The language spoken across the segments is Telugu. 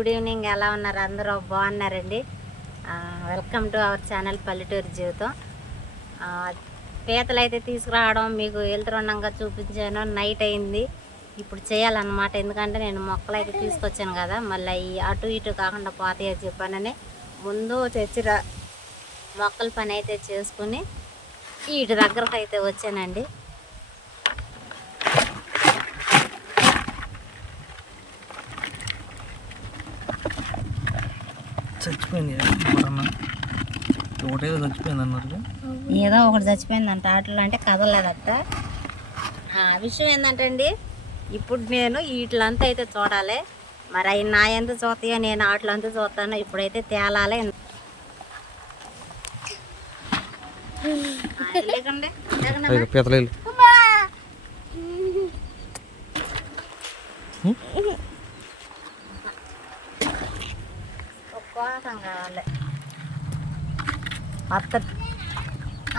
Good evening. ఎలా ఉన్నారు? అందరూ బాగున్నారండి? వెల్కమ్ టు అవర్ ఛానల్ పల్లెటూరు జీవితం. పీతలు అయితే తీసుకురావడం మీకు వెళ్తురుండంగా చూపించాను. నైట్ అయింది. ఇప్పుడు చేయాలన్నమాట. ఎందుకంటే నేను మొక్కలు అయితే తీసుకొచ్చాను కదా. మళ్ళీ అటు ఇటు కాకుండా పోతాయో చెప్పానని ముందు తెచ్చిన మొక్కల పని అయితే చేసుకుని ఇటు దగ్గరకు అయితే వచ్చానండి. చచ్చిపోయింది ఎవరన్నా? ఒకటేదో చచ్చిపోయింది అన్నారు ఏదో ఒకటి చచ్చిపోయిందంట. ఆటలు అంటే కదలలేదట ఆ విషయం ఏంటంటే అండి ఇప్పుడు నేను వీటిలంతా అయితే చూడాలి. మరి అవి నా ఎంత చూస్తాయో నేను ఆటలంతా చూస్తాను ఇప్పుడైతే తేలాలి. పీతలేదు ఒక కోసం కావాలి అత్త.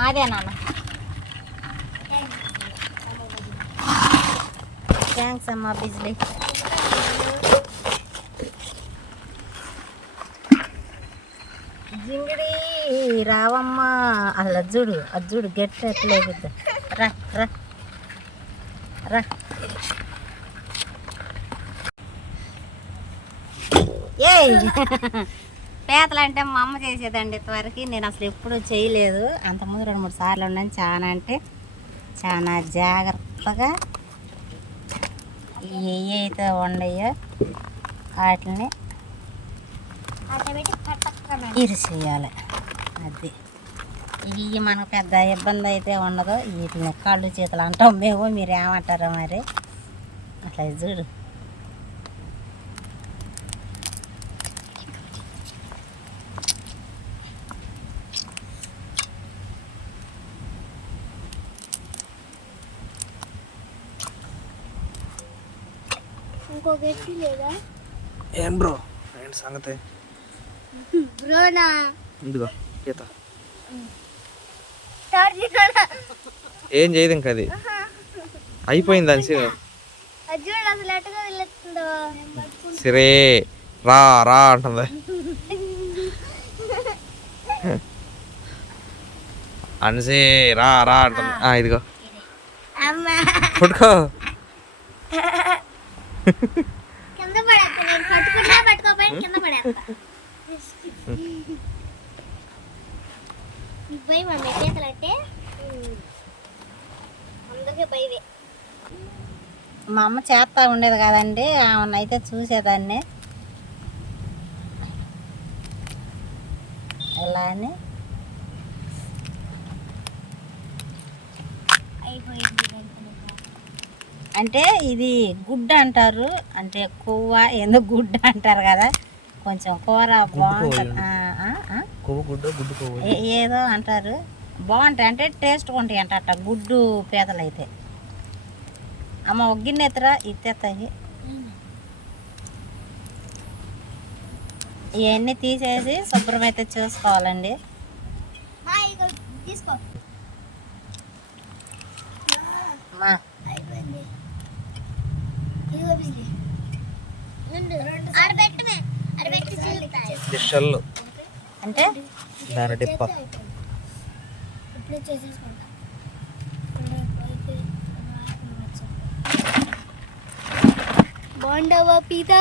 అదే నాన్న. థ్యాంక్స్ అమ్మా బిజ్లీ జింగిడి రావమ్మ. అల్ల అజ్జుడు అజ్జుడు గట్టి ఎట్లేదు రా రా. రా. ఏయ్. పేతలు అంటే మా అమ్మ చేసేదండి ఇంతవరకు నేను అసలు ఎప్పుడూ చేయలేదు. అంతకుముందు రెండు మూడు సార్లు ఉన్నాను. చాలా అంటే చాలా జాగ్రత్తగా ఏ అయితే ఉండయో వాటిని ఇరిసేయాలి అది. ఇవి మనకు పెద్ద ఇబ్బంది అయితే ఉండదు. వీటిని కాళ్ళు చేతులు అంటాం మేము. మీరు ఏమంటారో మరి. అట్లా చూడు. లేదా ఏం బ్రో? ఏంటి సంగతి? బ్రోనా? ఇదిగో ఏం చేయదు ఇంకా అది. అయిపోయింది దాని సిరే రా రా అంటుంది. అన్సే రా రా అంటుంది. ఇదిగో. పట్టుకో. కింద పడేస్తా నేను పట్టుకున్నా పట్టుకోపోయిన కింద పడేస్తా. భయం మా మెట్టేతలు అంటే అందరికీ భయమే. మా అమ్మ చేస్తా ఉండేది కదండి ఆమెను అయితే చూసేదాన్ని. ఎలా అని? అయిపోయింది. అంటే ఇది గుడ్డ అంటారు. అంటే కొవ్వ ఏందో గుడ్డ అంటారు కదా. కొంచెం కూర బాగుంటుంది. ఆ, ఆ, ఆ? కొవ్వు గుడ్డ గుడ్డు కొవ్వు. ఏ- ఏదో అంటారు. బాగుంటాయి. అంటే టేస్ట్గా ఉంటాయి అంట అట్ట గుడ్డు పీతలు అయితే అమ్మ ఒక గిన్నె ఎత్తరా? ఇత్తేస్తాయి ఇవన్నీ తీసేసి శుభ్రం అయితే చూసుకోవాలండి. తీసుకో. అయిపోయింది ఇదిగో బిజీ ఆడబెట్టమే ఆడబెట్టి చూస్తాయి షెల్ అంటే? దాని డిప్ప. బాగుండవా పీత?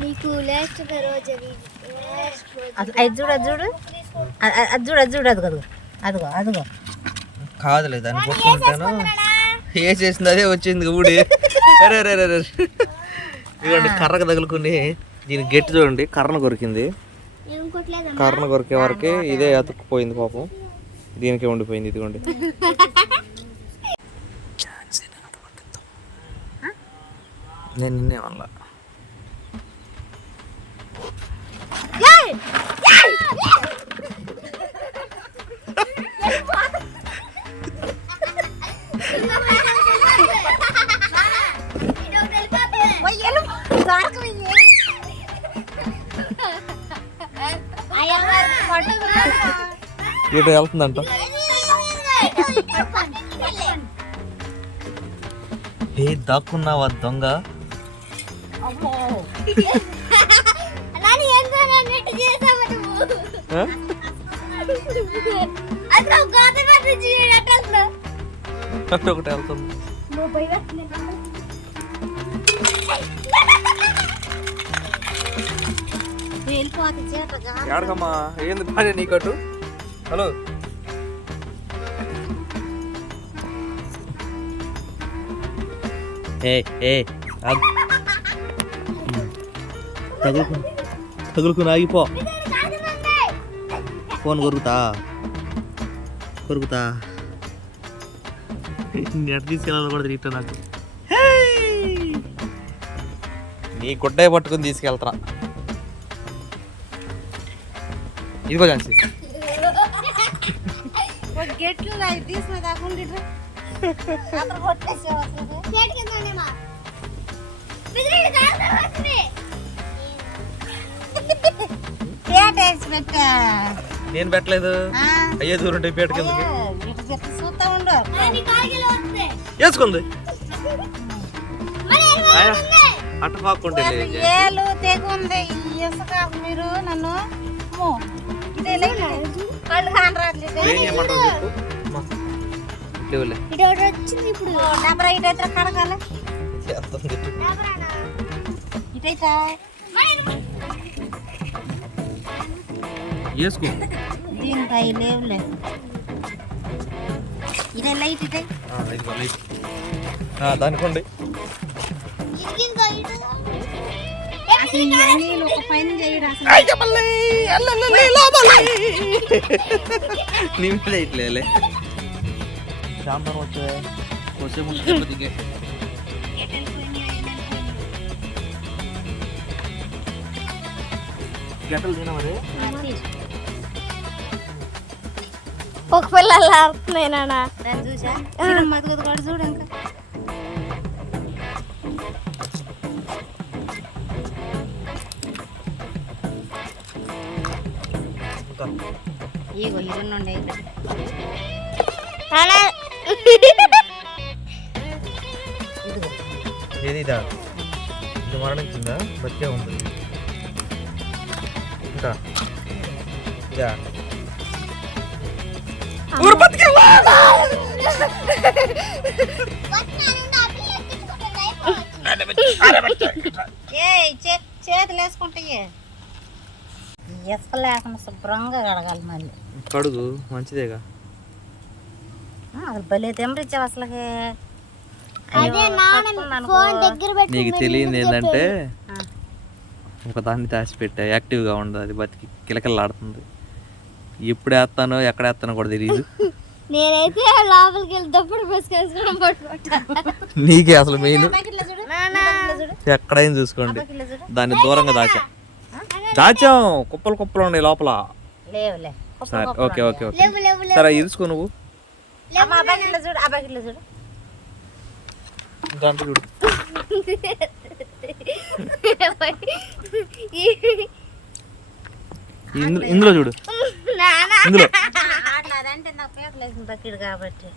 నీకు లాస్ట్ రోజు అది. చూడు అది చూడు. అది చూడు అది చూడు అదిగో అదిగో అదిగో. అదిగో కాదులే దాన్ని కొట్టుకుంటాను? ఏ చేసింది అదే వచ్చింది ఊడి. అరే అరే అరే ఇదిగోండి కర్రకు తగులుకుని దీని గట్టి చూడండి కర్రను కొరికింది. కర్రను కొరికే వరకే ఇదే అతుక్కుపోయింది పాపం. దీనికే ఉండిపోయింది ఇదిగోండి. నేను నిన్నే వల్ల ఇటు వెళ్తుందంట. ఏ దాక్కున్నావా దొంగ? ఒకటి వెళ్తుంది. ఏడకమ్మా ఏంది పని నీకటు హలో. ఏ ఏ. తగులుకు తగులుకుని ఆగిపో. ఫోన్ కొరుకుతా. కొరుకుతా. నెట్ తీసుకెళ్ళాలి కూడా తింటా నాకు. నీ గుడ్డే పట్టుకుని తీసుకెళ్తా వేసి పెట్టా. నేను పెట్టలేదు. అయ్యే దూరం పేట వేసుకుంది. అట్ట ఇసుక మీరు నన్ను ఏం చేయమంటావు చెప్పు. లేవులే ఇటు ఒకటి వచ్చింది ఇప్పుడు. డబ్బరా ఇటైతే కడగాలి చేస్తుంది. ఇటైతే వేసుకో లేవులే. ఇదే లైట్ ఇటే ఇదిగో లైట్. దానికోండి. ఇదిగిందో ఇటు అసలు ఇవన్నీ ఒక పైన చేయడు అసలు? నీ మీద ఇట్లేలే సాంబార్ వచ్చే. వచ్చే ముందు దిగే గంటలు తినా మరి? ఒక పిల్లలు ఆడుతున్నాయి నాన్న. దాన్ని చూసా? చూడు ఇంకా. ఇగో ఇవన్నీ ఉండే ఇదిగో ఏది ఇదా ఇది మరణించిందా బతికే ఉంది ఇంకా ఇదా ఏ చే- చేతులు వేసుకుంటాయి ఇసుక లేకుండా శుభ్రంగా కడగాలి మళ్ళీ కడుగు మంచిదేగా. ఆ, అసలు భలే తెంపరిచ్చావు అసలుకి. అదే నాన్న ఫోన్ దగ్గర పెట్టి నీకు తెలియంది ఏంటంటే ఆ. ఒక దాన్ని దాచిపెట్టా యాక్టివ్గా ఉండదు అది బతికి కిలకిలాడుతుంది. ఎప్పుడు వేస్తానో ఎక్కడ వేస్తానో కూడా తెలియదు నేనైతే లోపలికి వెళ్ళి దప్పుడు బస్కేసుకోవడం పట్టుకుంటా. నీకే అసలు మెయిన్. ఎక్కడైనా చూసుకోండి. దాన్ని దూరంగా దాచా. దాచాం కుప్పలు కుప్పలు ఉన్నాయి లోపల. లేవులే. సరే ఓకే ఓకే ఓకే. లేవు లేవు లేవు. సరే నువ్వు. అమ్మ ఆ బకెట్లో చూడు ఆ బకెట్లో చూడు. దాంట్లో చూడు. ఇందులో ఇందులో చూడు. ఇందులో. అదంటే నాకు బకెట్ కాబట్టి.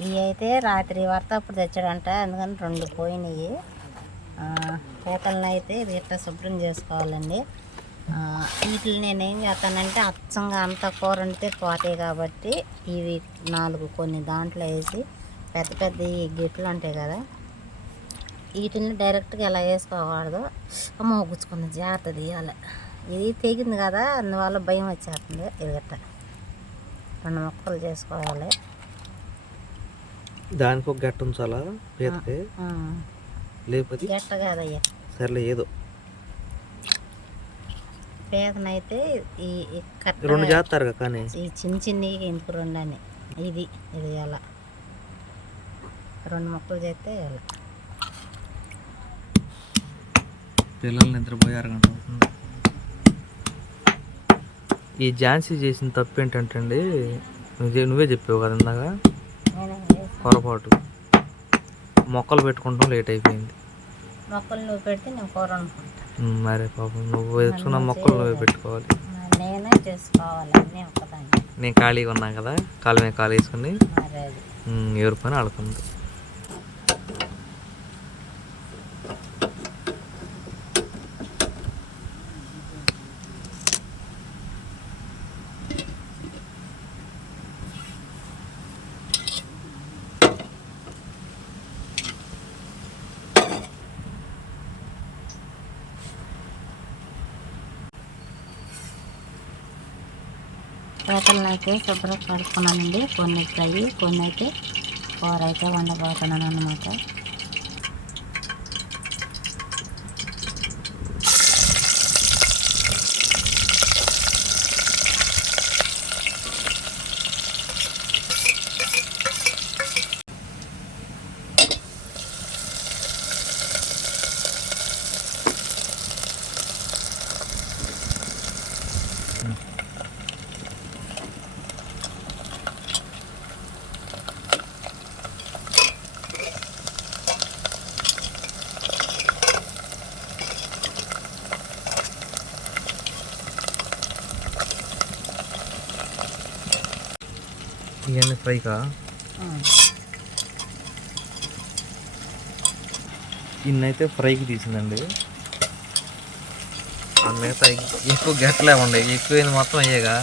ఇవి అయితే రాత్రి వరత అప్పుడు తెచ్చాడంట అందుకని రెండు పోయినాయి. పూతలను అయితే ఇట్లా శుభ్రం చేసుకోవాలండి. వీటిని నేను ఏం చేస్తానంటే అచ్చంగా అంత కూర వండితే పోతాయి కాబట్టి ఇవి నాలుగు కొన్ని దాంట్లో వేసి పెద్ద పెద్ద ఈ గిట్లు ఉంటాయి కదా వీటిని డైరెక్ట్గా ఎలా వేసుకోకూడదు అమ్మ గుచ్చుకుంది జాగ్రత్త తీయాలి. ఇది తెగింది కదా అందువల్ల భయం వచ్చేస్తుంది. ఇది గట్ట రెండు ముక్కలు చేసుకోవాలి. దానికి ఒక గట్ట ఉంచాలా? లేకపోతే గట్ట కాదయ్యా. సర్లే ఏదో. పేదనైతే ఈ రెండు చేస్తారు కానీ. ఈ చిన్న చిన్నవి ఎందుకు రెండు అని ఇది ఇది ఎలా? రెండు ముక్కలు చేస్తే ఎలా? పిల్లలు నిద్రపోయి అరగంట అవుతుంది ఈ ఝాన్సీ చేసిన తప్పు ఏంటంటే అండి నువ్వే నువ్వే చెప్పావు కదా ఇందాక? పొరపాటు. మొక్కలు పెట్టుకుంటాం లేట్ అయిపోయింది. మొక్కలు నువ్వు పెడితే నేను కూర ఉమ్, మరే పాపం నువ్వు వేసుకున్న మొక్కలు నువ్వే పెట్టుకోవాలి. నేనే చేసుకోవాలి అన్నీ ఒక్కదాన్ని. నేను ఖాళీగా ఉన్నా కదా కాలు మీద కాలు వేసుకుని ఎవరి పని ఆడుకుంది పీతలను అయితే శుభ్రం కడుక్కున్నానండి. కొన్ని ఫ్రై కొన్ని అయితే కూర అయితే వండబోతున్నాను అనమాట ఇవన్నీ ఫ్రైకా ఇన్నైతే ఫ్రైకి తీసిందండి. మిగతా ఎక్కువ గట్లే ఉండే. ఎక్కువైంది మొత్తం అయ్యేగా.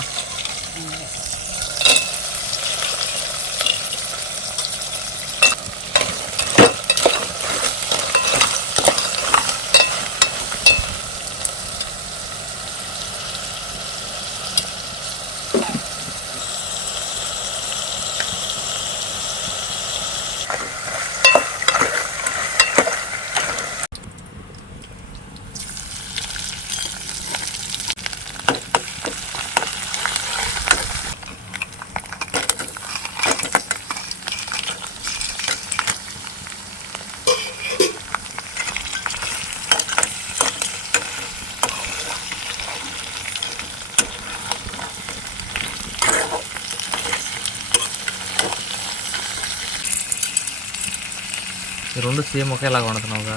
ఈ రెండు సేమ్ ఒకేలాగా వండుతున్నావుగా.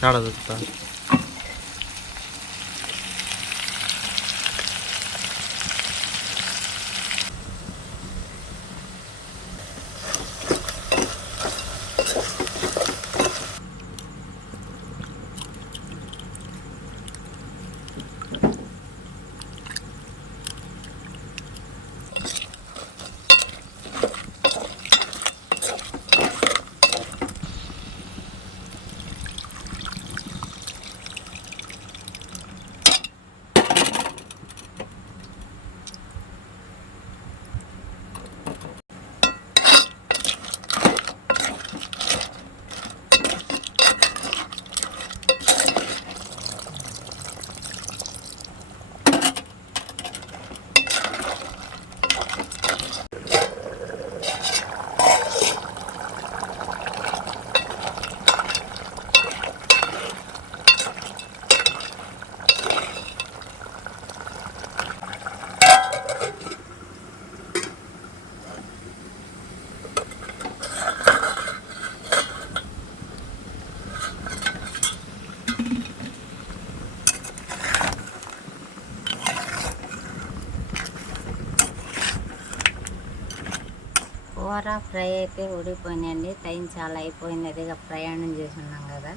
తేడా చూస్తా కూర ఫ్రై అయితే ఉడికిపోయినాయండి టైం చాలా అయిపోయింది. అదిగా ప్రయాణం చేసి ఉన్నాం కదా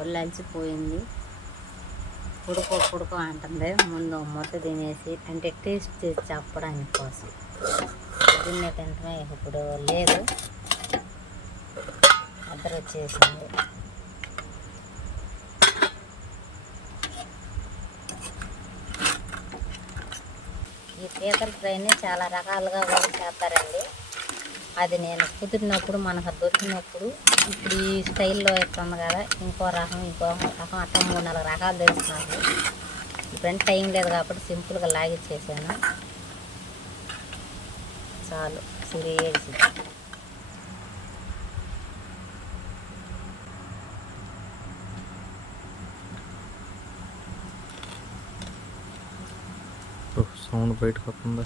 ఒళ్ళు అలసిపోయింది పుడుకో పుడుకో అంటుంది. ముందు మొత్త తినేసి అంటే టేస్ట్ చేసి చెప్పడానికి కోసం. దీన్ని తింటమే ఇప్పుడు లేదు. అద్దరు వచ్చేసింది. ఈ పీతల ఫ్రైని చాలా రకాలుగా కూడా చేస్తారండి. అది నేను కుదిరినప్పుడు మనకు దొరికినప్పుడు ఇప్పుడు ఈ స్టైల్లో ఎట్లుంది కదా ఇంకో రకం ఇంకో రకం అట్లా మూడు నాలుగు రకాలు తెలుసుకున్నాను ఇప్పుడంటే టైం లేదు కాబట్టి సింపుల్గా లాగిచ్చేసాను. చాలు సిరియేసి సౌండ్ బయటకు వస్తుందా?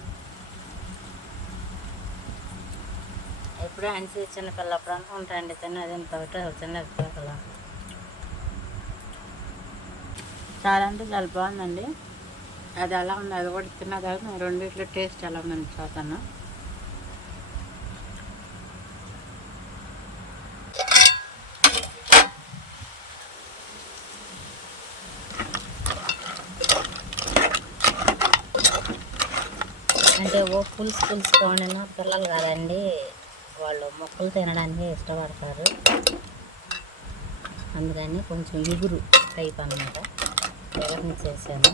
ఎప్పుడూ అనిసి చిన్న పిల్లప్పుడు ఉంటాయండి. తినే అది ఇంత చిన్న పిల్లలు చాలా అంటే చాలా బాగుందండి. అది ఎలా ఉంది? అది కూడా తిన్న తర్వాత నేను రెండిట్లో టేస్ట్ ఎలా ఉందని చూస్తాను. అంటే ఓ పులుసు పులుసు వండిన పిల్లలు కాదండి. వాళ్ళు మొక్కలు తినడానికి ఇష్టపడతారు. అందుకని కొంచెం ఇగురు టైప్ అనమాట ఎవరిని చేశాను?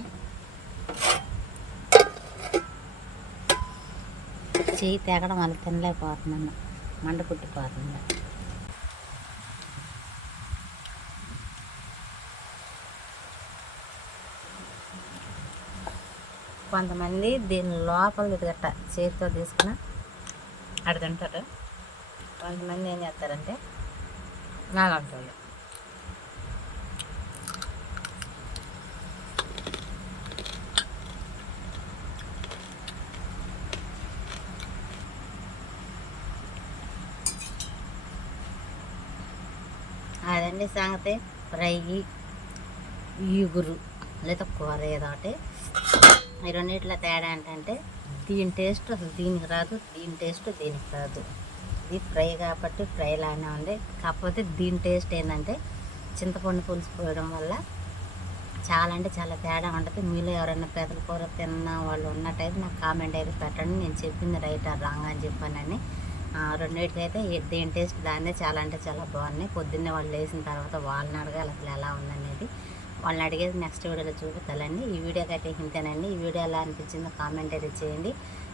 చెయ్యి తేగడం వల్ల తినలేకపోతున్నాను. మండ పుట్టిపోతుంది. కొంతమంది దీని లోపల గట్ట చేతితో తీసుకుని అక్కడ తింటారు. కొంతమంది ఏం చేస్తారంటే నాలాంటి వాళ్ళు అదండి సంగతి. ఫ్రై ఈగురు లేదా కూర ఏదో ఒకటి. ఈ రెండిట్లో తేడా ఏంటంటే దీని టేస్ట్ అసలు దీనికి రాదు దీని టేస్ట్ దీనికి రాదు. ఇది ఫ్రై కాబట్టి ఫ్రై లానే ఉంది. కాకపోతే దీని టేస్ట్ ఏంటంటే చింతపండు పులుసు పోయడం వల్ల చాలా అంటే చాలా తేడా ఉంటుంది. మీలో ఎవరైనా పెదల కూర తిన్న వాళ్ళు ఉన్నట్టయితే నాకు కామెంట్ అయితే పెట్టండి. నేను చెప్పింది రైట్ ఆ రాంగ్ అని చెప్పానని. ఆ, రెండింటికైతే దీని టేస్ట్ దాన్నే చాలా అంటే చాలా బాగున్నాయి. పొద్దున్నే వాళ్ళు లేచిన తర్వాత వాళ్ళని అడగాలి అసలు ఎలా ఉందనేది. వాళ్ళని అడిగేది నెక్స్ట్ వీడియోలో చూపుతానండి ఈ వీడియోకి అయితే ఇంతేనండి ఈ వీడియో ఎలా అనిపించిందో కామెంట్ అయితే చేయండి.